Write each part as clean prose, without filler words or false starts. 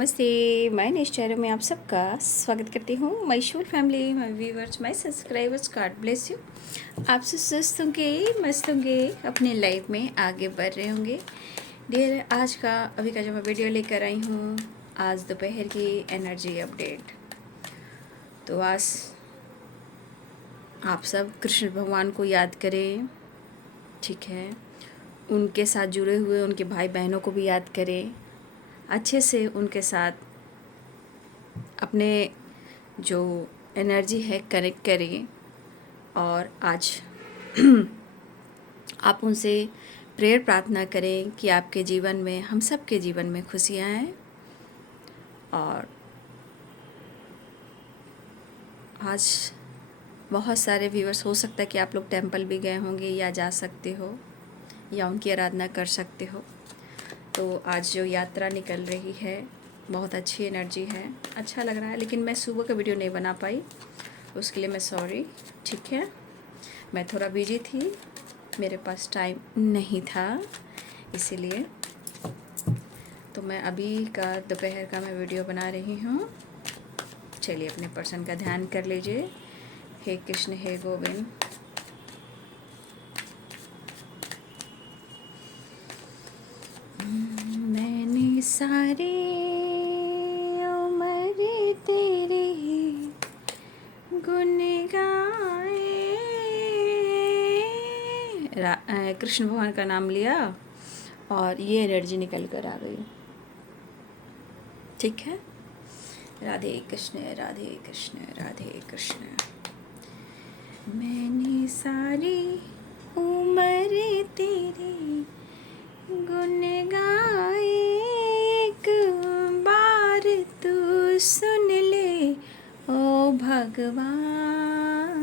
नमस्ते। मैं नेश्चर में आप सबका स्वागत करती हूँ। My school family, my viewers, my subscribers, God bless you. आप सब स्वस्थ होंगे, मस्त होंगे, अपने लाइफ में आगे बढ़ रहे होंगे। डियर, आज का अभी का जो मैं वीडियो लेकर आई हूँ, आज दोपहर की एनर्जी अपडेट। तो आज आप सब कृष्ण भगवान को याद करें, ठीक है। उनके साथ जुड़े हुए उनके भाई बहनों को भी याद करें, अच्छे से उनके साथ अपने जो एनर्जी है कनेक्ट करें। और आज आप उनसे प्रेयर प्रार्थना करें कि आपके जीवन में, हम सब के जीवन में खुशियाँ आएँ। और आज बहुत सारे व्यूअर्स, हो सकता है कि आप लोग टेंपल भी गए होंगे या जा सकते हो या उनकी आराधना कर सकते हो। तो आज जो यात्रा निकल रही है, बहुत अच्छी एनर्जी है, अच्छा लग रहा है। लेकिन मैं सुबह का वीडियो नहीं बना पाई, उसके लिए मैं सॉरी, ठीक है। मैं थोड़ा बिजी थी, मेरे पास टाइम नहीं था, इसीलिए। तो मैं अभी का दोपहर का मैं वीडियो बना रही हूँ। चलिए अपने पर्सन का ध्यान कर लीजिए। हे कृष्ण, हे गोविंद। मैंने सारी उम्र तेरे गुण गाए। कृष्ण भगवान का नाम लिया और ये एनर्जी निकल कर आ गई, ठीक है। राधे कृष्ण, राधे कृष्ण, राधे कृष्ण। मैंने सारी उम्र तेरे गुण गाए, एक बार तू सुन ले ओ भगवान।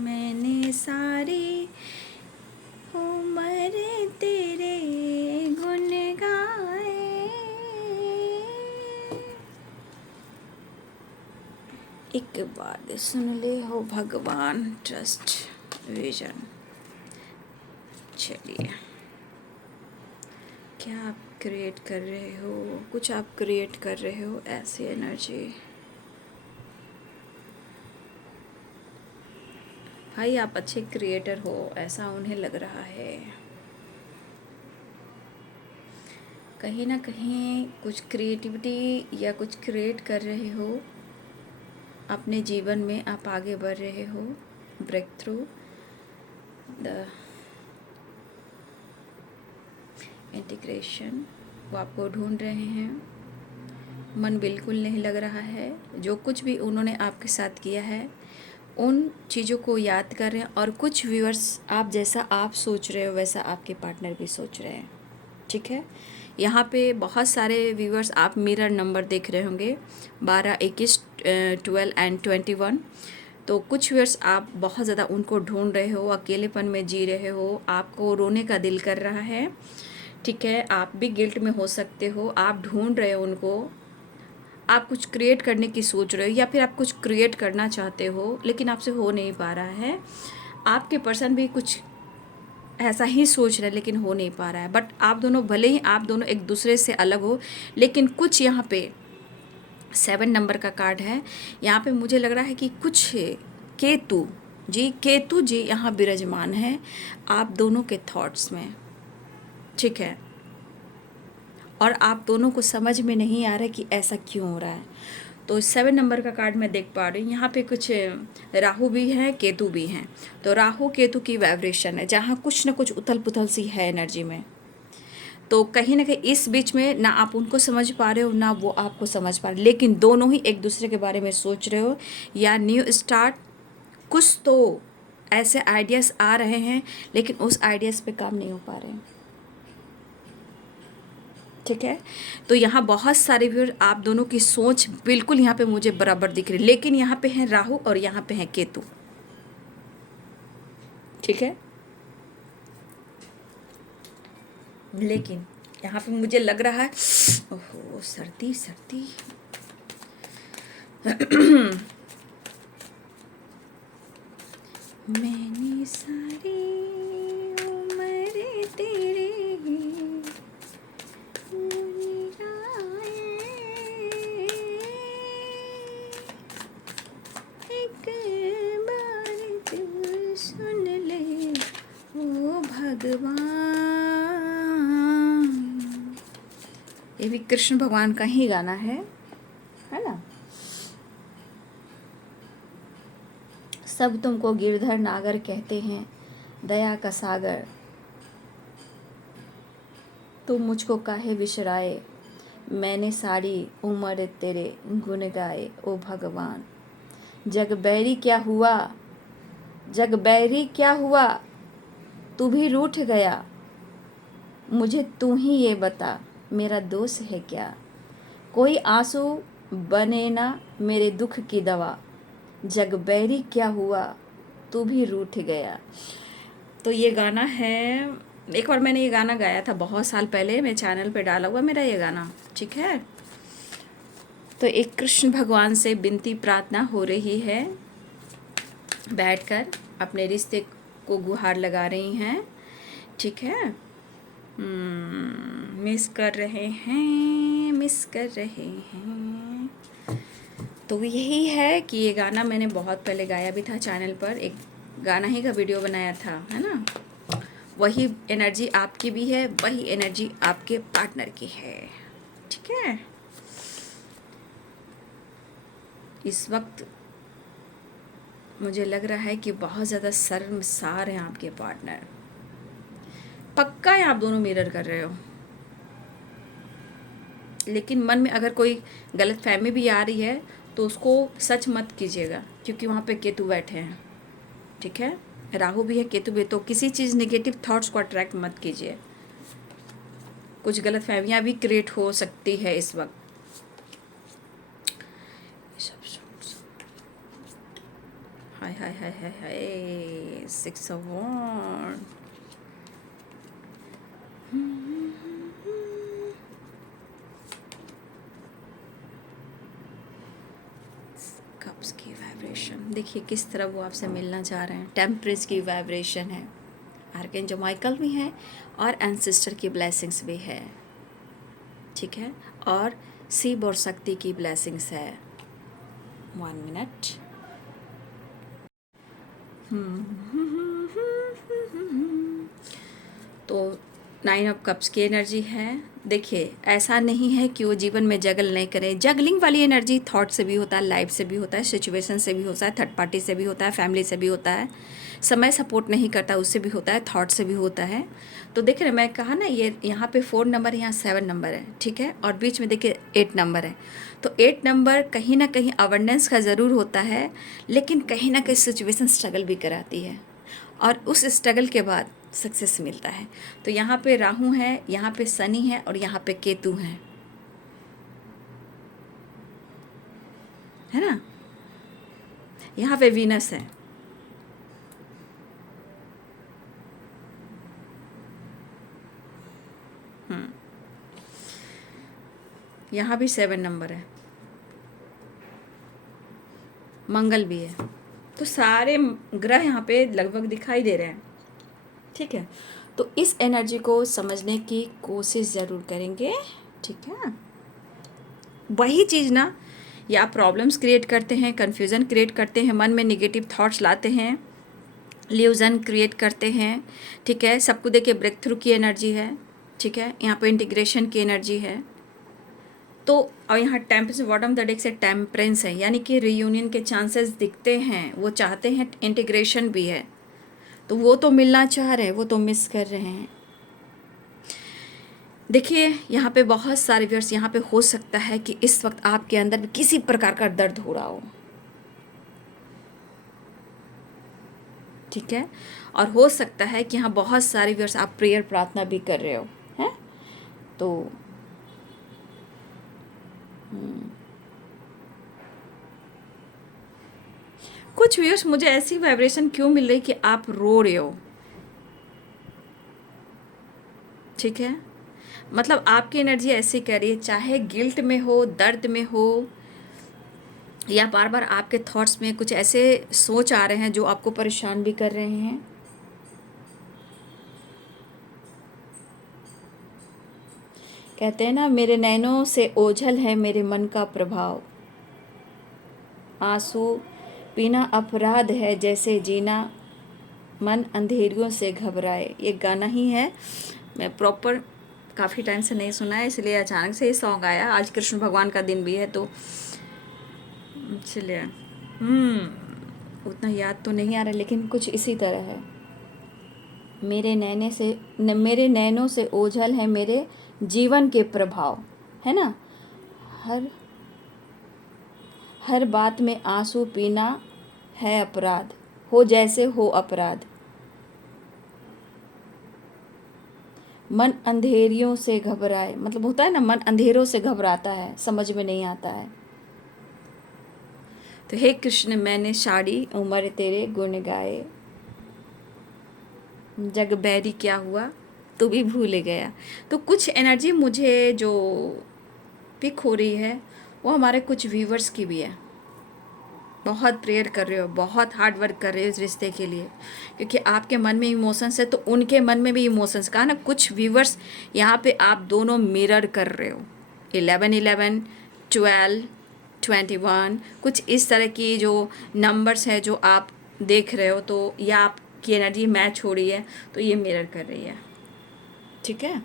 मैंने सारी उम्र तेरे गुण गाए, एक बार सुन ले हो भगवान। Trust, vision. चलिए, क्या आप क्रिएट कर रहे हो? कुछ आप क्रिएट कर रहे हो, ऐसी एनर्जी। भाई आप अच्छे क्रिएटर हो, ऐसा उन्हें लग रहा है। कहीं ना कहीं कुछ क्रिएटिविटी या कुछ क्रिएट कर रहे हो अपने जीवन में, आप आगे बढ़ रहे हो। ब्रेक थ्रू द इंटीग्रेशन, वो आपको ढूंढ रहे हैं। मन बिल्कुल नहीं लग रहा है। जो कुछ भी उन्होंने आपके साथ किया है, उन चीज़ों को याद कर रहे हैं। और कुछ व्यूअर्स, आप जैसा आप सोच रहे हो वैसा आपके पार्टनर भी सोच रहे हैं, ठीक है। यहाँ पे बहुत सारे व्यूअर्स, आप मिरर नंबर देख रहे होंगे, 12, 21, 12 एंड 21। तो कुछ व्यूअर्स आप बहुत ज़्यादा उनको ढूंढ रहे हो, अकेलेपन में जी रहे हो, आपको रोने का दिल कर रहा है, ठीक है। आप भी गिल्ट में हो सकते हो, आप ढूंढ रहे हो उनको। आप कुछ क्रिएट करने की सोच रहे हो या फिर आप कुछ क्रिएट करना चाहते हो, लेकिन आपसे हो नहीं पा रहा है। आपके पर्सन भी कुछ ऐसा ही सोच रहे हैं, लेकिन हो नहीं पा रहा है। बट आप दोनों, भले ही आप दोनों एक दूसरे से अलग हो, लेकिन कुछ यहाँ पे 7 नंबर का कार्ड है। यहाँ पे मुझे लग रहा है कि कुछ केतु जी यहाँ विराजमान है आप दोनों के थॉट्स में, ठीक है। और आप दोनों को समझ में नहीं आ रहा है कि ऐसा क्यों हो रहा है। तो 7 नंबर का कार्ड मैं देख पा रही हूँ। यहाँ पे कुछ राहु भी हैं, केतु भी हैं। तो राहु केतु की वाइब्रेशन है, जहाँ कुछ ना कुछ उथल पुथल सी है एनर्जी में। तो कहीं ना कहीं इस बीच में ना आप उनको समझ पा रहे हो, ना वो आपको समझ पा रहे, लेकिन दोनों ही एक दूसरे के बारे में सोच रहे हो, या न्यू स्टार्ट कुछ तो ऐसे आइडियाज़ आ रहे हैं, लेकिन उस आइडियाज़ पे काम नहीं हो पा रहे हैं, ठीक है। तो यहाँ बहुत सारे व्यूअर, आप दोनों की सोच बिल्कुल यहाँ पे मुझे बराबर दिख रही है, लेकिन यहाँ पे है राहु और यहाँ पे है केतु, ठीक है। लेकिन यहाँ पे मुझे लग रहा है, ओहो सर्दी सर्दी। मैंने सारी उम्र तेरे गुन गाए, भगवान। ये भी कृष्ण भगवान का ही गाना है ना। सब तुमको गिरधर नागर कहते हैं, दया का सागर, तुम मुझको काहे बिसराए, मैंने सारी उम्र तेरे गुण गाए ओ भगवान। जग बैरी क्या हुआ, जग बैरी क्या हुआ, तू भी रूठ गया, मुझे तू ही ये बता, मेरा दोष है क्या। कोई आंसू बने ना मेरे दुख की दवा, जग बैरी क्या हुआ, तू भी रूठ गया। तो ये गाना है, एक बार मैंने ये गाना गाया था बहुत साल पहले, मैं चैनल पे डाला हुआ मेरा ये गाना, ठीक है। तो एक कृष्ण भगवान से विनती प्रार्थना हो रही है, बैठकर अपने रिश्ते को गुहार लगा रही हैं, ठीक है। मिस कर रहे हैं, मिस कर रहे हैं। तो यही है कि ये गाना मैंने बहुत पहले गाया भी था चैनल पर, एक गाना ही का वीडियो बनाया था, है ना। वही एनर्जी आपकी भी है, वही एनर्जी आपके पार्टनर की है, ठीक है। इस वक्त मुझे लग रहा है कि बहुत ज़्यादा शर्मसार हैं आपके पार्टनर, पक्का है आप दोनों मिरर कर रहे हो। लेकिन मन में अगर कोई गलत फहमी भी आ रही है तो उसको सच मत कीजिएगा, क्योंकि वहाँ पे केतु बैठे हैं, ठीक है। राहु भी है, केतु भी, तो किसी चीज़ नेगेटिव थॉट्स को अट्रैक्ट मत कीजिए, कुछ गलत फहमियाँ भी क्रिएट हो सकती है इस वक्त। हाय हाय हाय हाय हाय, 6 ऑफ वॉन्ड। कप्स की वाइब्रेशन देखिए किस तरह वो आपसे मिलना चाह रहे हैं। टेम्परेंस की वाइब्रेशन है, आर्कएंजल माइकल भी है और एंसेस्टर की ब्लेसिंग्स भी है, ठीक है। और शिव और शक्ति की ब्लेसिंग्स है। 1 मिनट। तो 9 ऑफ कप्स की एनर्जी है। देखिए ऐसा नहीं है कि वो जीवन में जगल नहीं करे, जगलिंग वाली एनर्जी थॉट से भी होता है, लाइफ से भी होता है, सिचुएशन से भी होता है, थर्ड पार्टी से भी होता है, फैमिली से भी होता है, समय सपोर्ट नहीं करता उससे भी होता है, थॉट से भी होता है। तो देख रहे मैं कहा ना, ये यहाँ पे 4 नंबर, यहाँ 7 नंबर है, ठीक है। और बीच में देखिए 8 नंबर है। तो 8 नंबर कहीं ना कहीं अवेंडेंस का ज़रूर होता है, लेकिन कहीं ना कहीं सिचुएशन स्ट्रगल भी कराती है, और उस स्ट्रगल के बाद सक्सेस मिलता है। तो यहाँ पे राहु है, यहाँ पे शनि है और यहाँ पे केतु है ना। यहाँ पे वीनस है, यहाँ भी 7 नंबर है, मंगल भी है। तो सारे ग्रह यहाँ पे लगभग दिखाई दे रहे हैं, ठीक है। तो इस एनर्जी को समझने की कोशिश ज़रूर करेंगे, ठीक है। वही चीज़ ना, या प्रॉब्लम्स क्रिएट करते हैं, कन्फ्यूज़न क्रिएट करते हैं, मन में निगेटिव थॉट्स लाते हैं, ल्यूजन क्रिएट करते हैं, ठीक है। सबको देखिए ब्रेक थ्रू की एनर्जी है, ठीक है। यहाँ पे इंटीग्रेशन की एनर्जी है। तो और यहाँ टेम्परेंस, बॉटम द डेक से टेम्परेंस है, यानी कि रीयूनियन के चांसेस दिखते हैं, वो चाहते हैं, इंटीग्रेशन भी है। तो वो तो मिलना चाह रहे हैं, वो तो मिस कर रहे हैं। देखिए यहाँ पे बहुत सारे व्यूअर्स, यहाँ पे हो सकता है कि इस वक्त आपके अंदर भी किसी प्रकार का दर्द हो रहा हो, ठीक है। और हो सकता है कि यहाँ बहुत सारे व्यूअर्स आप प्रेयर प्रार्थना भी कर रहे हो, हैं। तो कुछ व्यूअर्स मुझे ऐसी वाइब्रेशन क्यों मिल रही कि आप रो रहे हो, ठीक है। मतलब आपकी एनर्जी ऐसी कह रही है, चाहे गिल्ट में हो, दर्द में हो, या बार बार आपके थॉट्स में कुछ ऐसे सोच आ रहे हैं जो आपको परेशान भी कर रहे हैं। कहते हैं ना, मेरे नैनों से ओझल है मेरे मन का प्रभाव, आंसू पीना अपराध है जैसे जीना मन अंधेरियों से घबराए, ये गाना ही है। मैं प्रॉपर काफ़ी टाइम से नहीं सुना है, इसलिए अचानक से ये सॉन्ग आया। आज कृष्ण भगवान का दिन भी है, तो चलिए उतना याद तो नहीं आ रहा, लेकिन कुछ इसी तरह है। मेरे नैनों से ओझल है मेरे जीवन के प्रभाव, है ना। हर हर बात में आंसू पीना है अपराध, हो जैसे हो अपराध। मन अंधेरियों से घबराए, मतलब होता है ना, मन अंधेरों से घबराता है, समझ में नहीं आता है। तो हे कृष्ण मैंने साड़ी उम्र तेरे गुण गाए, जग बैरी क्या हुआ तू भी भूल गया। तो कुछ एनर्जी मुझे जो पिक हो रही है वो हमारे कुछ व्यूवर्स की भी है। बहुत प्रेयर कर रहे हो, बहुत हार्ड वर्क कर रहे हो इस रिश्ते के लिए, क्योंकि आपके मन में इमोशंस है तो उनके मन में भी इमोशंस। कहा ना, कुछ व्यूवर्स यहाँ पे आप दोनों मिरर कर रहे हो। 11 12 21 कुछ इस तरह की जो नंबर्स है जो आप देख रहे हो, तो या आपकी एनर्जी मैच हो रही है, तो ये मिरर कर रही है। ठीक है।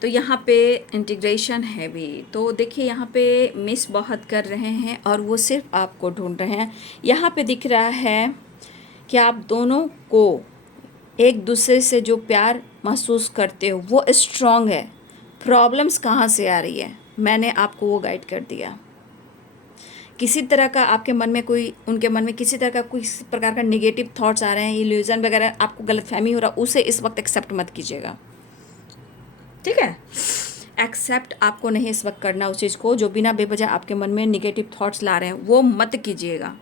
तो यहाँ पे इंटीग्रेशन है भी। तो देखिए यहाँ पे मिस बहुत कर रहे हैं और वो सिर्फ आपको ढूंढ रहे हैं। यहाँ पे दिख रहा है कि आप दोनों को एक दूसरे से जो प्यार महसूस करते हो वो स्ट्रॉन्ग है। प्रॉब्लम्स कहाँ से आ रही है, मैंने आपको वो गाइड कर दिया। किसी तरह का आपके मन में कोई, उनके मन में किसी तरह का कोई प्रकार का नेगेटिव थॉट्स आ रहे हैं, इल्यूजन वगैरह, आपको गलतफहमी हो रहा, उसे इस वक्त एक्सेप्ट मत कीजिएगा। ठीक है। एक्सेप्ट आपको नहीं इस वक्त करना उस चीज़ को जो बिना बेवजह आपके मन में निगेटिव थॉट्स ला रहे हैं, वो मत कीजिएगा।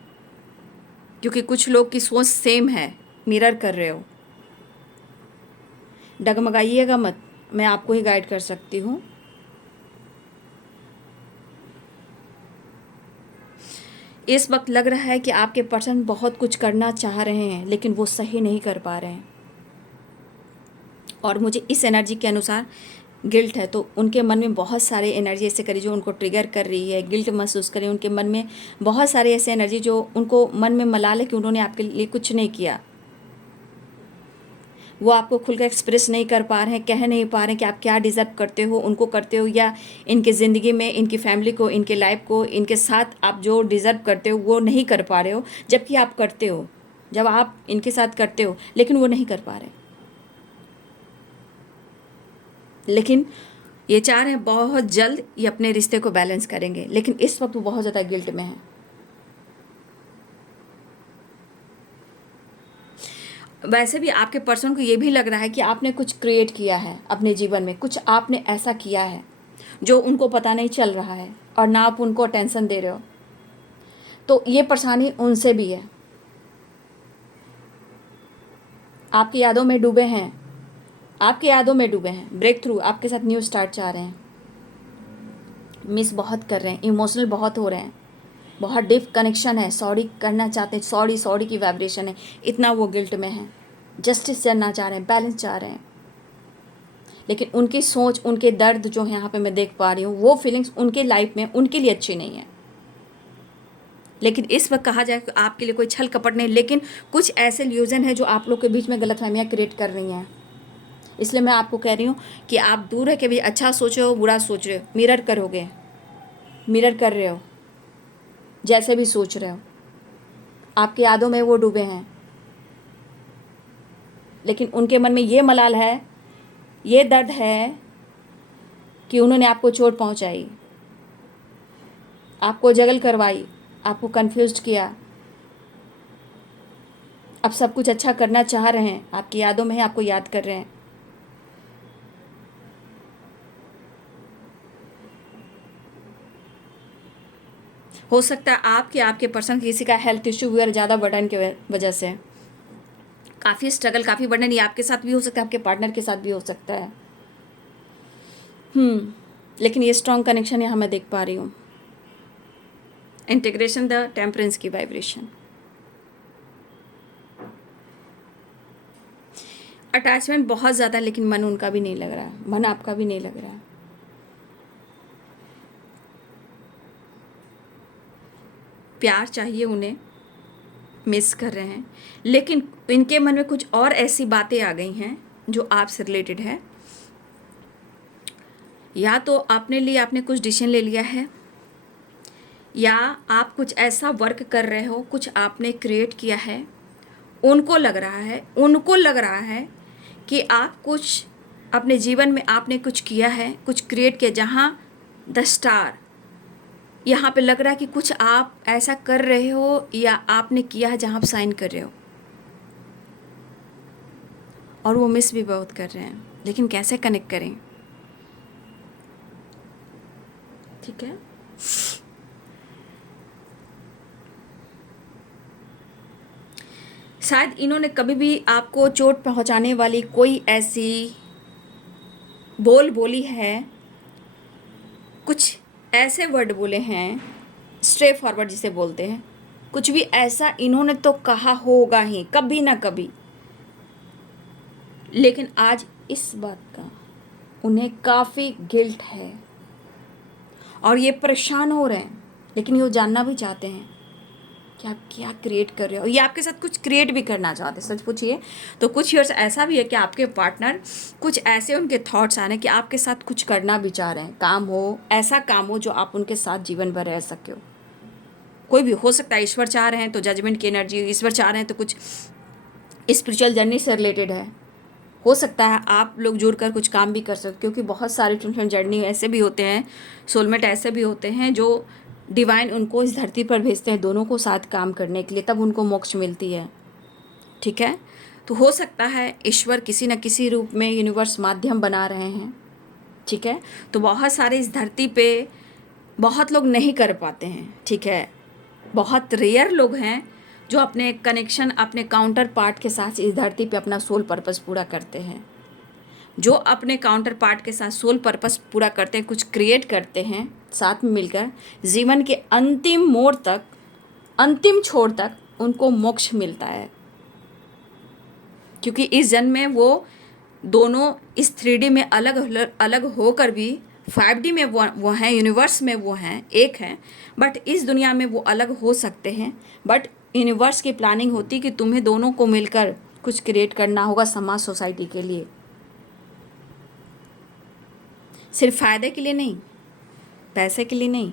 क्योंकि कुछ लोग की सोच सेम है, मिरर कर रहे हो। डगमगाइएगा मत, मैं आपको ही गाइड कर सकती हूँ। इस वक्त लग रहा है कि आपके पर्सन बहुत कुछ करना चाह रहे हैं लेकिन वो सही नहीं कर पा रहे हैं, और मुझे इस एनर्जी के अनुसार गिल्ट है। तो उनके मन में बहुत सारे एनर्जी ऐसे करी जो उनको ट्रिगर कर रही है, गिल्ट महसूस करें। उनके मन में बहुत सारे ऐसे एनर्जी जो उनको मन में मलाल है कि उन्होंने आपके लिए कुछ नहीं किया। वो आपको खुलकर एक्सप्रेस नहीं कर पा रहे हैं, कह नहीं पा रहे हैं कि आप क्या डिज़र्व करते हो, उनको करते हो, या इनकी ज़िंदगी में, इनकी फैमिली को, इनके लाइफ को, इनके साथ आप जो डिज़र्व करते हो वो नहीं कर पा रहे हो, जबकि आप करते हो। जब आप इनके साथ करते हो लेकिन वो नहीं कर पा रहे। लेकिन ये चाह रहे हैं बहुत जल्द ये अपने रिश्ते को बैलेंस करेंगे, लेकिन इस वक्त वो बहुत ज़्यादा गिल्ट में है। वैसे भी आपके पर्सन को ये भी लग रहा है कि आपने कुछ क्रिएट किया है अपने जीवन में, कुछ आपने ऐसा किया है जो उनको पता नहीं चल रहा है और ना आप उनको अटेंशन दे रहे हो। तो ये परेशानी उनसे भी है। आपकी यादों में डूबे हैं, आपकी यादों में डूबे हैं। ब्रेक थ्रू आपके साथ न्यू स्टार्ट चाह रहे हैं, मिस बहुत कर रहे हैं, इमोशनल बहुत हो रहे हैं, बहुत डीप कनेक्शन है, सॉरी करना चाहते हैं, सॉरी सॉरी की वाइब्रेशन है, इतना वो गिल्ट में है। जस्टिस करना चाह रहे हैं, बैलेंस चाह रहे हैं, लेकिन उनकी सोच, उनके दर्द जो है यहाँ पे मैं देख पा रही हूँ, वो फीलिंग्स उनके लाइफ में उनके लिए अच्छी नहीं है। लेकिन इस वक्त कहा जाए कि आपके लिए कोई छल कपट नहीं, लेकिन कुछ ऐसे ल्यूजन है जो आप लोग के बीच में गलतफहमियाँ क्रिएट कर रही हैं। इसलिए मैं आपको कह रही हूँ कि आप दूर है कि भी अच्छा सोच रहे हो, बुरा सोच रहे हो, मिरर करोगे, मिरर कर रहे हो, जैसे भी सोच रहे हो, आपकी यादों में वो डूबे हैं। लेकिन उनके मन में ये मलाल है, ये दर्द है कि उन्होंने आपको चोट पहुंचाई, आपको जगल करवाई, आपको कंफ्यूज्ड किया। अब सब कुछ अच्छा करना चाह रहे हैं, आपकी यादों में है, आपको याद कर रहे हैं। हो सकता है आपके आपके पर्सन किसी का हेल्थ इश्यू हुआ ज़्यादा बर्डन की वजह से, काफ़ी स्ट्रगल, काफ़ी बर्डन, ये आपके साथ भी हो सकता है, आपके पार्टनर के साथ भी हो सकता है। लेकिन ये स्ट्रॉन्ग कनेक्शन यहाँ मैं देख पा रही हूँ। इंटीग्रेशन, द टेम्परेंस की वाइब्रेशन। अटैचमेंट बहुत ज़्यादा, लेकिन मन उनका भी नहीं लग रहा है, मन आपका भी नहीं लग रहा है। प्यार चाहिए उन्हें, मिस कर रहे हैं, लेकिन इनके मन में कुछ और ऐसी बातें आ गई हैं जो आपसे रिलेटेड है। या तो अपने लिए आपने कुछ डिसीजन ले लिया है, या आप कुछ ऐसा वर्क कर रहे हो, कुछ आपने क्रिएट किया है। उनको लग रहा है कि आप कुछ अपने जीवन में आपने कुछ किया है, कुछ क्रिएट किया, जहाँ द स्टार यहाँ पे लग रहा है कि कुछ आप ऐसा कर रहे हो या आपने किया है जहाँ आप साइन कर रहे हो, और वो मिस भी बहुत कर रहे हैं, लेकिन कैसे कनेक्ट करें। ठीक है, शायद इन्होंने कभी भी आपको चोट पहुंचाने वाली कोई ऐसी बोली है, कुछ ऐसे वर्ड बोले हैं, स्ट्रेट फॉरवर्ड जिसे बोलते हैं, कुछ भी ऐसा इन्होंने तो कहा होगा ही कभी ना कभी, लेकिन आज इस बात का उन्हें काफ़ी गिल्ट है और ये परेशान हो रहे हैं, लेकिन ये वो जानना भी चाहते हैं कि आप क्या क्रिएट कर रहे हो। ये आपके साथ कुछ क्रिएट भी करना चाहते हैं, सच पूछिए तो कुछ ईयर्स ऐसा भी है कि आपके पार्टनर कुछ ऐसे उनके थॉट्स आ रहे हैं कि आपके साथ कुछ करना भी चाह रहे हैं, काम हो, ऐसा काम हो जो आप उनके साथ जीवन भर रह सके हो। कोई भी हो सकता है, ईश्वर चाह रहे हैं तो जजमेंट की एनर्जी, ईश्वर चाह रहे हैं तो कुछ स्पिरिचुअल जर्नी से रिलेटेड है, हो सकता है आप लोग जुड़कर कुछ काम भी कर सकते, क्योंकि बहुत सारे ट्यूशन जर्नी ऐसे भी होते हैं, सोलमेट ऐसे भी होते हैं जो डिवाइन उनको इस धरती पर भेजते हैं दोनों को साथ काम करने के लिए, तब उनको मोक्ष मिलती है। ठीक है, तो हो सकता है ईश्वर किसी न किसी रूप में यूनिवर्स माध्यम बना रहे हैं। ठीक है, तो बहुत सारे इस धरती पे बहुत लोग नहीं कर पाते हैं। ठीक है, बहुत रेयर लोग हैं जो अपने कनेक्शन अपने काउंटर पार्ट के साथ इस धरती पे अपना सोल पर्पस पूरा करते हैं, जो अपने काउंटर पार्ट के साथ सोल पर्पस पूरा करते हैं, कुछ क्रिएट करते हैं साथ में मिलकर, जीवन के अंतिम मोड़ तक, अंतिम छोर तक उनको मोक्ष मिलता है। क्योंकि इस जन्म में वो दोनों इस 3D में अलग अलग होकर भी 5D में वो हैं, यूनिवर्स में वो हैं, एक हैं, बट इस दुनिया में वो अलग हो सकते हैं। बट यूनिवर्स की प्लानिंग होती कि तुम्हें दोनों को मिलकर कुछ क्रिएट करना होगा समाज सोसाइटी के लिए, सिर्फ फ़ायदे के लिए नहीं, पैसे के लिए नहीं,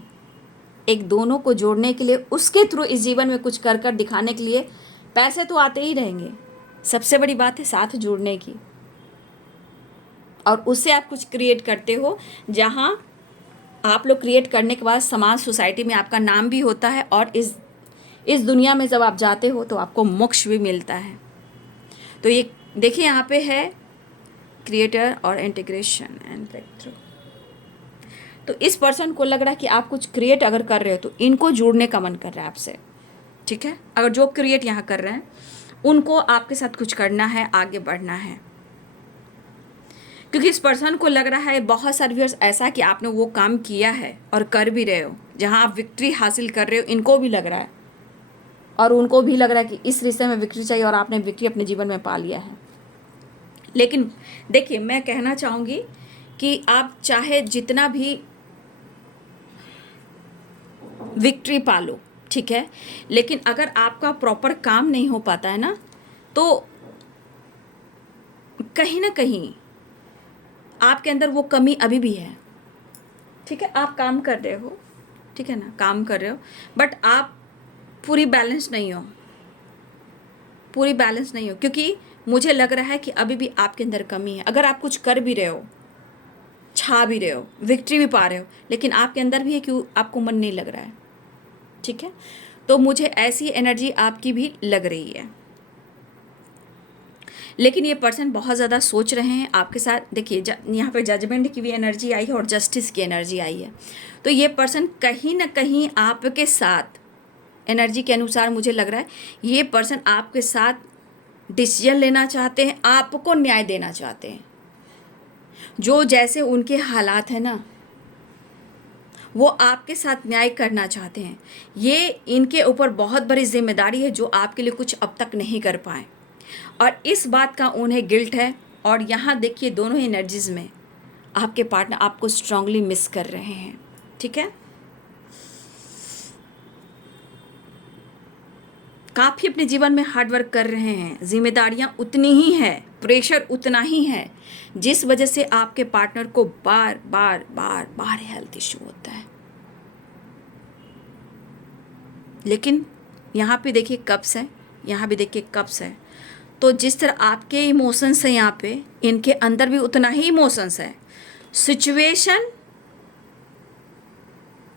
एक दोनों को जोड़ने के लिए, उसके थ्रू इस जीवन में कुछ कर कर दिखाने के लिए। पैसे तो आते ही रहेंगे, सबसे बड़ी बात है साथ जुड़ने की, और उससे आप कुछ क्रिएट करते हो, जहाँ आप लोग क्रिएट करने के बाद समाज सोसाइटी में आपका नाम भी होता है, और इस दुनिया में जब आप जाते हो तो आपको मोक्ष भी मिलता है। तो ये देखिए यहाँ पे है क्रिएटर और इंटीग्रेशन एंड ब्रेक थ्रू। तो इस पर्सन को लग रहा है कि आप कुछ क्रिएट अगर कर रहे हो तो इनको जुड़ने का मन कर रहा है आपसे। ठीक है, अगर जो क्रिएट यहाँ कर रहे हैं उनको आपके साथ कुछ करना है, आगे बढ़ना है, क्योंकि इस पर्सन को लग रहा है बहुत सारे व्यूअर्स ऐसा कि आपने वो काम किया है और कर भी रहे हो जहाँ आप विक्ट्री हासिल कर रहे हो, इनको भी लग रहा है, और उनको भी लग रहा है कि इस रिश्ते में विक्ट्री चाहिए और आपने विक्ट्री अपने जीवन में पा लिया है। लेकिन देखिए, मैं कहना चाहूँगी कि आप चाहे जितना भी विक्ट्री पालो, ठीक है, लेकिन अगर आपका प्रॉपर काम नहीं हो पाता है ना, तो कहीं ना कहीं आपके अंदर वो कमी अभी भी है। ठीक है, आप काम कर रहे हो, ठीक है ना, काम कर रहे हो, बट आप पूरी बैलेंस नहीं हो, क्योंकि मुझे लग रहा है कि अभी भी आपके अंदर कमी है। अगर आप कुछ कर भी रहे हो, छा भी रहे हो, विक्ट्री भी पा रहे हो, लेकिन आपके अंदर भी है कि आपको मन नहीं लग रहा है। ठीक है, तो मुझे ऐसी एनर्जी आपकी भी लग रही है, लेकिन ये पर्सन बहुत ज़्यादा सोच रहे हैं आपके साथ। देखिए यहाँ पे जजमेंट की भी एनर्जी आई है और जस्टिस की एनर्जी आई है, तो ये पर्सन कहीं ना कहीं आपके साथ, एनर्जी के अनुसार मुझे लग रहा है ये पर्सन आपके साथ डिसीजन लेना चाहते हैं, आपको न्याय देना चाहते हैं। जो जैसे उनके हालात हैं ना, वो आपके साथ न्याय करना चाहते हैं। ये इनके ऊपर बहुत बड़ी जिम्मेदारी है जो आपके लिए कुछ अब तक नहीं कर पाए, और इस बात का उन्हें गिल्ट है। और यहाँ देखिए दोनों एनर्जीज में आपके पार्टनर आपको स्ट्रांगली मिस कर रहे हैं। ठीक है, काफ़ी अपने जीवन में हार्ड वर्क कर रहे हैं, जिम्मेदारियां उतनी ही है, प्रेशर उतना ही है, जिस वजह से आपके पार्टनर को बार बार बार बार हेल्थ इशू होता है। लेकिन यहाँ पे देखिए कप्स है, यहाँ भी देखिए कप्स है। तो जिस तरह आपके इमोशंस हैं यहाँ पे, इनके अंदर भी उतना ही इमोशंस है। सिचुएशन,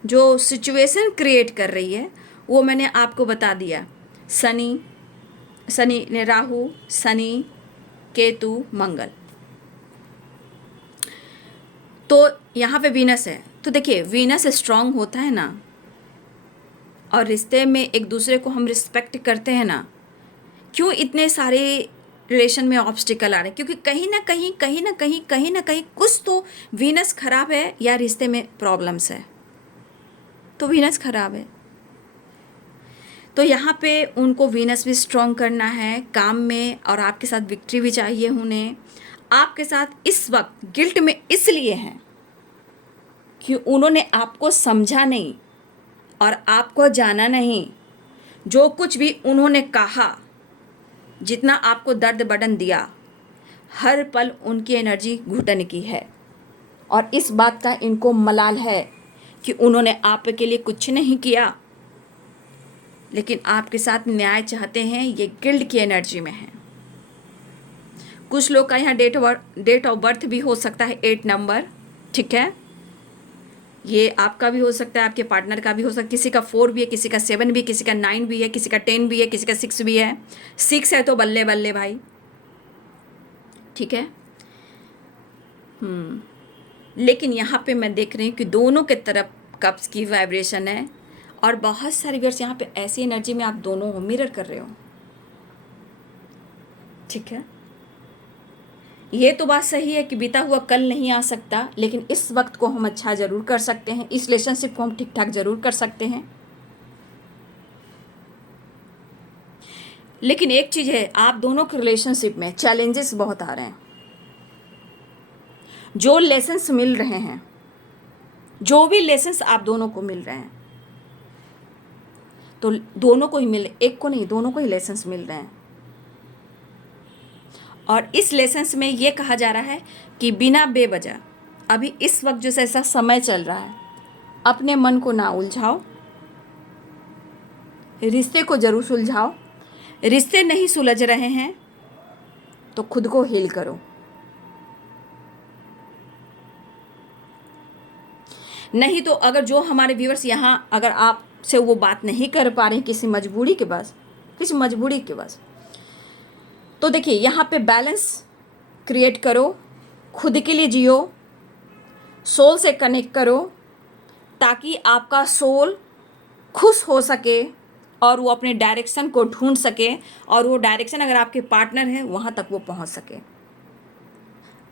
जो सिचुएशन क्रिएट कर रही है वो मैंने आपको बता दिया। शनि ने, राहु, शनि, केतु, मंगल। तो यहाँ पे वीनस है। तो देखिए वीनस स्ट्रांग होता है ना, और रिश्ते में एक दूसरे को हम रिस्पेक्ट करते हैं ना, क्यों इतने सारे रिलेशन में ऑब्स्टिकल आ रहे हैं? क्योंकि कहीं ना कहीं कुछ तो वीनस खराब है या रिश्ते में प्रॉब्लम्स है, तो वीनस खराब है। तो यहाँ पे उनको वीनस भी स्ट्रॉन्ग करना है काम में, और आपके साथ विक्ट्री भी चाहिए उन्हें। आपके साथ इस वक्त गिल्ट में इसलिए हैं कि उन्होंने आपको समझा नहीं और आपको जाना नहीं। जो कुछ भी उन्होंने कहा, जितना आपको दर्द बर्डन दिया, हर पल उनकी एनर्जी घुटन की है, और इस बात का इनको मलाल है कि उन्होंने आपके लिए कुछ नहीं किया, लेकिन आपके साथ न्याय चाहते हैं। ये गिल्ट की एनर्जी में है। कुछ लोग का यहाँ डेट ऑफ बर्थ भी हो सकता है 8 नंबर, ठीक है। ये आपका भी हो सकता है, आपके पार्टनर का भी हो सकता है। किसी का 4 भी है, किसी का 7 भी है, किसी का 9 भी है, किसी का 10 भी है, किसी का 6 भी है। 6 है तो बल्ले बल्ले भाई, ठीक है। लेकिन यहाँ पे मैं देख रही हूँ कि दोनों के तरफ कप्स की वाइब्रेशन है, और बहुत सारे व्यूअर्स यहाँ पे ऐसी एनर्जी में आप दोनों हो, मिरर कर रहे हो, ठीक है। ये तो बात सही है कि बीता हुआ कल नहीं आ सकता, लेकिन इस वक्त को हम अच्छा ज़रूर कर सकते हैं, इस रिलेशनशिप को हम ठीक ठाक ज़रूर कर सकते हैं। लेकिन एक चीज़ है, आप दोनों के रिलेशनशिप में चैलेंजेस बहुत आ रहे हैं। जो लेसन्स मिल रहे हैं, जो भी लेसन्स आप दोनों को मिल रहे हैं, तो दोनों को ही मिल, एक को नहीं, दोनों को ही लेसन्स मिल रहे हैं। और इस लेसन्स में ये कहा जा रहा है कि बिना बेवजह अभी इस वक्त जो ऐसा समय चल रहा है, अपने मन को ना उलझाओ, रिश्ते को जरूर सुलझाओ। रिश्ते नहीं सुलझ रहे हैं तो खुद को हील करो। नहीं तो अगर जो हमारे व्यूअर्स यहाँ, अगर आपसे वो बात नहीं कर पा रहे हैं किसी मजबूरी के बस, तो देखिए यहाँ पे बैलेंस क्रिएट करो, खुद के लिए जियो, सोल से कनेक्ट करो, ताकि आपका सोल खुश हो सके और वो अपने डायरेक्शन को ढूंढ सके, और वो डायरेक्शन अगर आपके पार्टनर है वहाँ तक वो पहुँच सके।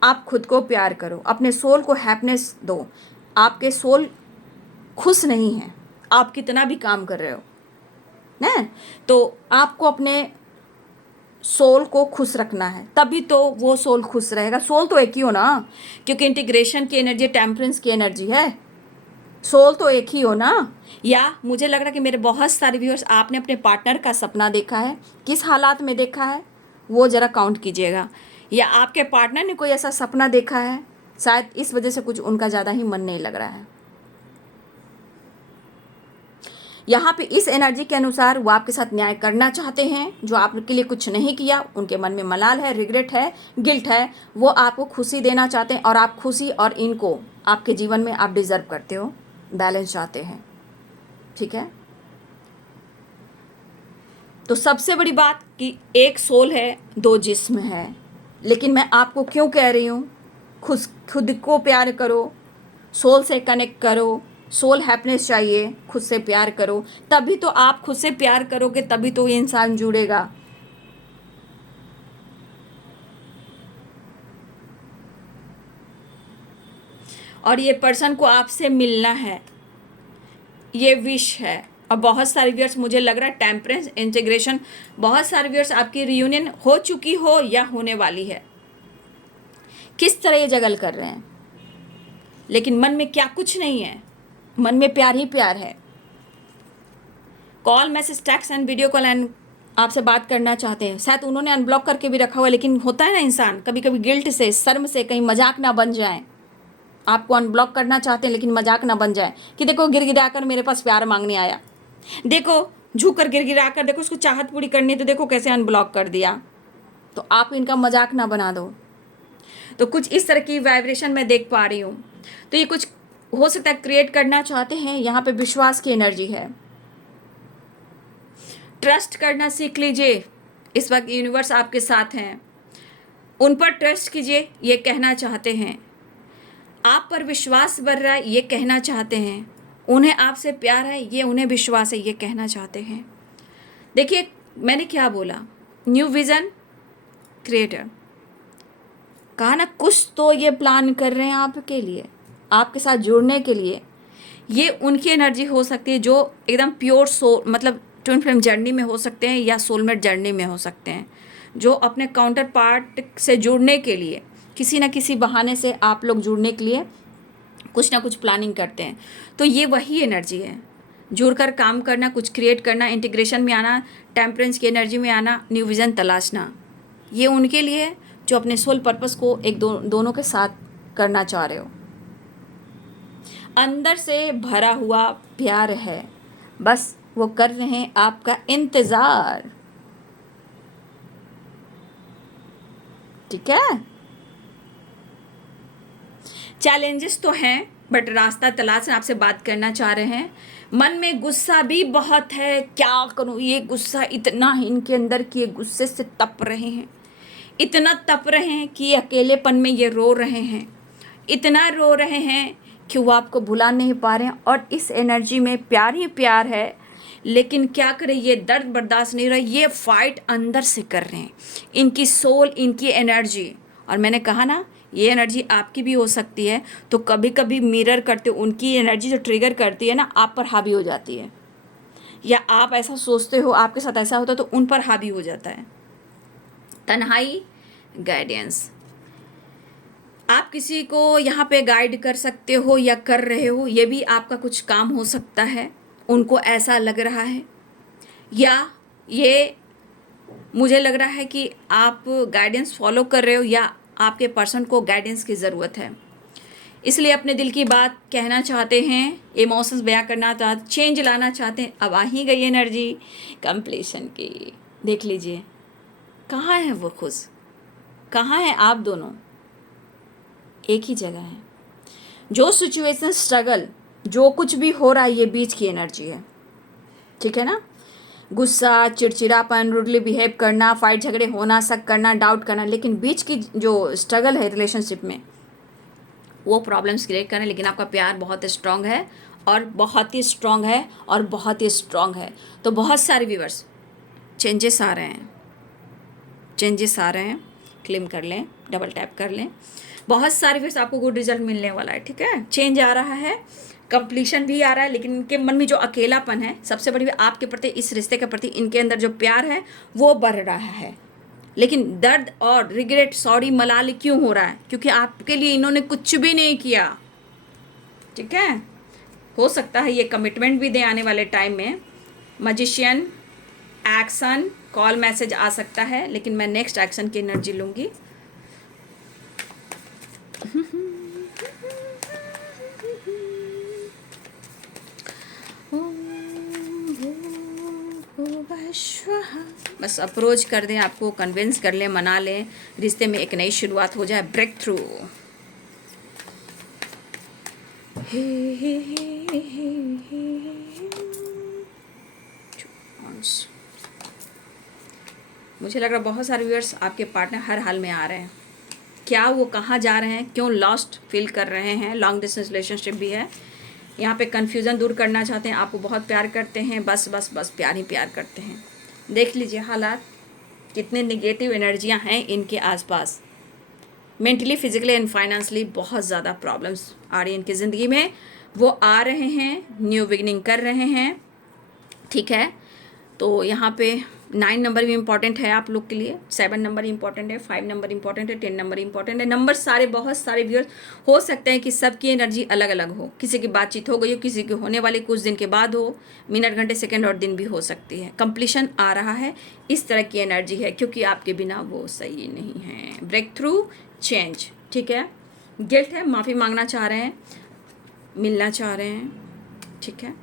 आप खुद को प्यार करो, अपने सोल को हैप्पीनेस दो। आपके सोल खुश नहीं है, आप कितना भी काम कर रहे हो ना, तो आपको अपने सोल को खुश रखना है, तभी तो वो सोल खुश रहेगा। सोल तो एक ही हो ना, क्योंकि इंटीग्रेशन की एनर्जी, टेम्परेंस की एनर्जी है, सोल तो एक ही हो ना। या मुझे लग रहा है कि मेरे बहुत सारे व्यूअर्स, आपने अपने पार्टनर का सपना देखा है, किस हालात में देखा है वो ज़रा काउंट कीजिएगा। या आपके पार्टनर ने कोई ऐसा सपना देखा है, शायद इस वजह से कुछ उनका ज़्यादा ही मन नहीं लग रहा है। यहाँ पे इस एनर्जी के अनुसार वो आपके साथ न्याय करना चाहते हैं। जो आपके लिए कुछ नहीं किया, उनके मन में मलाल है, रिग्रेट है, गिल्ट है, वो आपको खुशी देना चाहते हैं, और आप खुशी और इनको आपके जीवन में आप डिज़र्व करते हो, बैलेंस चाहते हैं, ठीक है। तो सबसे बड़ी बात कि एक सोल है, 2 जिस्म है। लेकिन मैं आपको क्यों कह रही हूँ, खुद को प्यार करो, सोल से कनेक्ट करो, सोल हैप्पीनेस चाहिए, खुद से प्यार करो, तभी तो आप खुद से प्यार करोगे, तभी तो ये इंसान जुड़ेगा। और ये पर्सन को आपसे मिलना है, ये विश है। और बहुत सारे व्यूअर्स, मुझे लग रहा है टेम्परेंस, इंटीग्रेशन, बहुत सारे व्यूअर्स आपकी रियूनियन हो चुकी हो या होने वाली है। किस तरह ये जगल कर रहे हैं, लेकिन मन में क्या कुछ नहीं है, मन में प्यार ही प्यार है। Call, message, text and video call and आपसे बात करना चाहते हैं, शायद उन्होंने अनब्लॉक करके भी रखा हुआ है, लेकिन होता है ना इंसान कभी कभी गिल्ट से, शर्म से, कहीं मजाक ना बन जाए। आपको अनब्लॉक करना चाहते हैं लेकिन मजाक ना बन जाए कि देखो गिड़गिड़ा कर मेरे पास प्यार मांगने आया, देखो झुक कर गिड़गिड़ा कर, देखो उसको चाहत पूरी करनी तो देखो कैसे अनब्लॉक कर दिया। तो आप इनका मजाक ना बना दो। तो कुछ इस तरह की वाइब्रेशन मैं देख पा रही हूँ। तो ये कुछ हो सकता है क्रिएट करना चाहते हैं। यहाँ पे विश्वास की एनर्जी है। ट्रस्ट करना सीख लीजिए। इस वक्त यूनिवर्स आपके साथ हैं, उन पर ट्रस्ट कीजिए, ये कहना चाहते हैं। आप पर विश्वास बढ़ रहा है, ये कहना चाहते हैं। उन्हें आपसे प्यार है, ये उन्हें विश्वास है, ये कहना चाहते हैं। देखिए मैंने क्या बोला, न्यू विजन क्रिएटर, कहा ना, कुछ तो ये प्लान कर रहे हैं आपके लिए, आपके साथ जुड़ने के लिए। ये उनकी एनर्जी हो सकती है जो एकदम प्योर सोल, मतलब ट्विन फ्लेम जर्नी में हो सकते हैं या सोलमेट जर्नी में हो सकते हैं, जो अपने काउंटर पार्ट से जुड़ने के लिए किसी ना किसी बहाने से आप लोग जुड़ने के लिए कुछ ना कुछ प्लानिंग करते हैं। तो ये वही एनर्जी है, जुड़कर काम करना, कुछ क्रिएट करना, इंटीग्रेशन में आना, टेम्परेंस की एनर्जी में आना, न्यू विज़न तलाशना। ये उनके लिए है जो अपने सोल पर्पस को दोनों के साथ करना चाह रहे हो। अंदर से भरा हुआ प्यार है, बस वो कर रहे हैं आपका इंतज़ार। ठीक है, चैलेंजेस तो हैं बट रास्ता तलाश आपसे बात करना चाह रहे हैं। मन में गुस्सा भी बहुत है, क्या करूं, ये गुस्सा इतना है इनके अंदर कि ये गुस्से से तप रहे हैं, इतना तप रहे हैं कि अकेलेपन में ये रो रहे हैं, इतना रो रहे हैं कि वो आपको भुला नहीं पा रहे हैं। और इस एनर्जी में प्यार ही प्यार है, लेकिन क्या करें, ये दर्द बर्दाश्त नहीं रहा, ये फाइट अंदर से कर रहे हैं। इनकी सोल, इनकी एनर्जी, और मैंने कहा ना ये एनर्जी आपकी भी हो सकती है। तो कभी कभी मिरर करते उनकी एनर्जी जो ट्रिगर करती है ना, आप पर हावी हो जाती है, या आप ऐसा सोचते हो आपके साथ ऐसा होता है तो उन पर हावी हो जाता है। तन्हाई गाइडेंस, आप किसी को यहाँ पे गाइड कर सकते हो या कर रहे हो, ये भी आपका कुछ काम हो सकता है। उनको ऐसा लग रहा है, या ये मुझे लग रहा है कि आप गाइडेंस फॉलो कर रहे हो, या आपके पर्सन को गाइडेंस की ज़रूरत है, इसलिए अपने दिल की बात कहना चाहते हैं, इमोशंस बयां करना चाहते, चेंज लाना चाहते हैं। अब आ ही गई एनर्जी कंप्लीशन की। देख लीजिए कहाँ है वो खुश, कहाँ है आप दोनों, एक ही जगह है। जो सिचुएशन, स्ट्रगल, जो कुछ भी हो रहा है, ये बीच की एनर्जी है। ठीक है ना, गुस्सा, चिड़चिड़ापन, रूडली बिहेव करना, फाइट झगड़े होना, शक करना, डाउट करना, लेकिन बीच की जो स्ट्रगल है रिलेशनशिप में, वो प्रॉब्लम्स क्रिएट करना। लेकिन आपका प्यार बहुत स्ट्रांग है, और बहुत ही स्ट्रांग है, और बहुत ही स्ट्रांग है। तो बहुत सारे व्यूअर्स, चेंजेस आ रहे हैं, चेंजेस आ रहे हैं, क्लेम कर लें, डबल टैप कर लें। बहुत सारे व्यूअर्स आपको गुड रिजल्ट मिलने वाला है। ठीक है, चेंज आ रहा है, कंप्लीशन भी आ रहा है, लेकिन इनके मन में जो अकेलापन है, सबसे बड़ी आपके प्रति, इस रिश्ते के प्रति इनके अंदर जो प्यार है वो बढ़ रहा है। लेकिन दर्द और रिग्रेट, सॉरी, मलाल क्यों हो रहा है? क्योंकि आपके लिए इन्होंने कुछ भी नहीं किया। ठीक है, हो सकता है ये कमिटमेंट भी दे आने वाले टाइम में। मैजिशियन, एक्शन, कॉल, मैसेज आ सकता है, लेकिन मैं नेक्स्ट एक्शन की एनर्जी लूँगी। बस अप्रोच कर दें, आपको कन्विंस कर लें, मना लें, रिश्ते में एक नई शुरुआत हो जाए, ब्रेक थ्रू। मुझे लग रहा है बहुत सारे व्यूअर्स आपके पार्टनर हर हाल में आ रहे हैं। क्या वो कहाँ जा रहे हैं, क्यों लॉस्ट फील कर रहे हैं, लॉन्ग डिस्टेंस रिलेशनशिप भी है। यहाँ पे कन्फ्यूज़न दूर करना चाहते हैं, आपको बहुत प्यार करते हैं, बस बस बस प्यार ही प्यार करते हैं। देख लीजिए हालात, कितने निगेटिव एनर्जियाँ हैं इनके आसपास। मेंटली, फिजिकली एंड फाइनेंशियली बहुत ज़्यादा प्रॉब्लम्स आ रही हैं इनकी ज़िंदगी में। वो आ रहे हैं, न्यू बिगिनिंग कर रहे हैं। ठीक है, तो यहाँ पे 9 नंबर भी इम्पॉर्टेंट है आप लोग के लिए, 7 नंबर इम्पॉर्टेंट है, 5 नंबर इम्पॉर्टेंट है, 10 नंबर इम्पॉर्टेंट है। नंबर सारे, बहुत सारे व्यूअर्स हो सकते हैं कि सबकी एनर्जी अलग अलग हो, किसी की बातचीत हो गई हो, किसी की होने वाली कुछ दिन के बाद हो, मिनट घंटे सेकंड और दिन भी हो सकती है। कंप्लीशन आ रहा है, इस तरह की एनर्जी है, क्योंकि आपके बिना वो सही नहीं है। ब्रेक थ्रू, चेंज, ठीक है। गिल्ट है, माफ़ी मांगना चाह रहे हैं, मिलना चाह रहे हैं, ठीक है।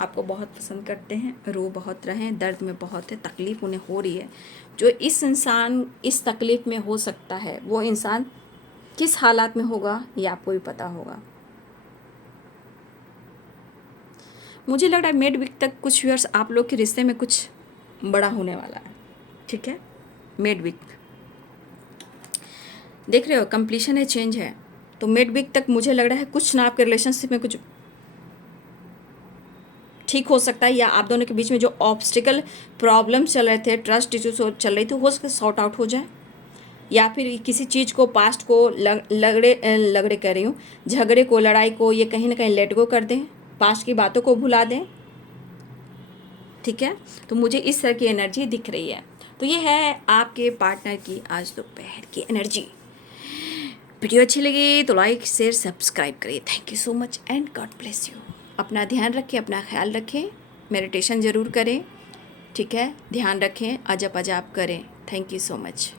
आपको बहुत पसंद करते हैं, रो बहुत रहे हैं, दर्द में बहुत है, तकलीफ़ उन्हें हो रही है। जो इस इंसान इस तकलीफ़ में हो सकता है, वो इंसान किस हालात में होगा ये आपको भी पता होगा। मुझे लग रहा है मिड वीक तक कुछ व्यूअर्स आप लोग के रिश्ते में कुछ बड़ा होने वाला है, ठीक है। मिड वीक देख रहे हो, कंप्लीशन है, चेंज है, तो मिड वीक तक मुझे लग रहा है कुछ ना आपके रिलेशनशिप में कुछ ठीक हो सकता है, या आप दोनों के बीच में जो ऑब्स्टिकल प्रॉब्लम चल रहे थे, ट्रस्ट इश्यूज चल रही थी, हो सकता है सॉर्ट आउट हो जाए, या फिर किसी चीज़ को, पास्ट को लगड़े कह रही हूँ, झगड़े को, लड़ाई को, ये कहीं ना कहीं लेट गो कर दें, पास्ट की बातों को भुला दें, ठीक है। तो मुझे इस तरह की एनर्जी दिख रही है। तो ये है आपके पार्टनर की आज दोपहर की एनर्जी। वीडियो अच्छी लगी तो लाइक शेयर सब्सक्राइब करिए। Thank you so much and God bless you. अपना ध्यान रखें, अपना ख्याल रखें, मेडिटेशन ज़रूर करें, ठीक है। ध्यान रखें, अजप अजाप करें। Thank you so much.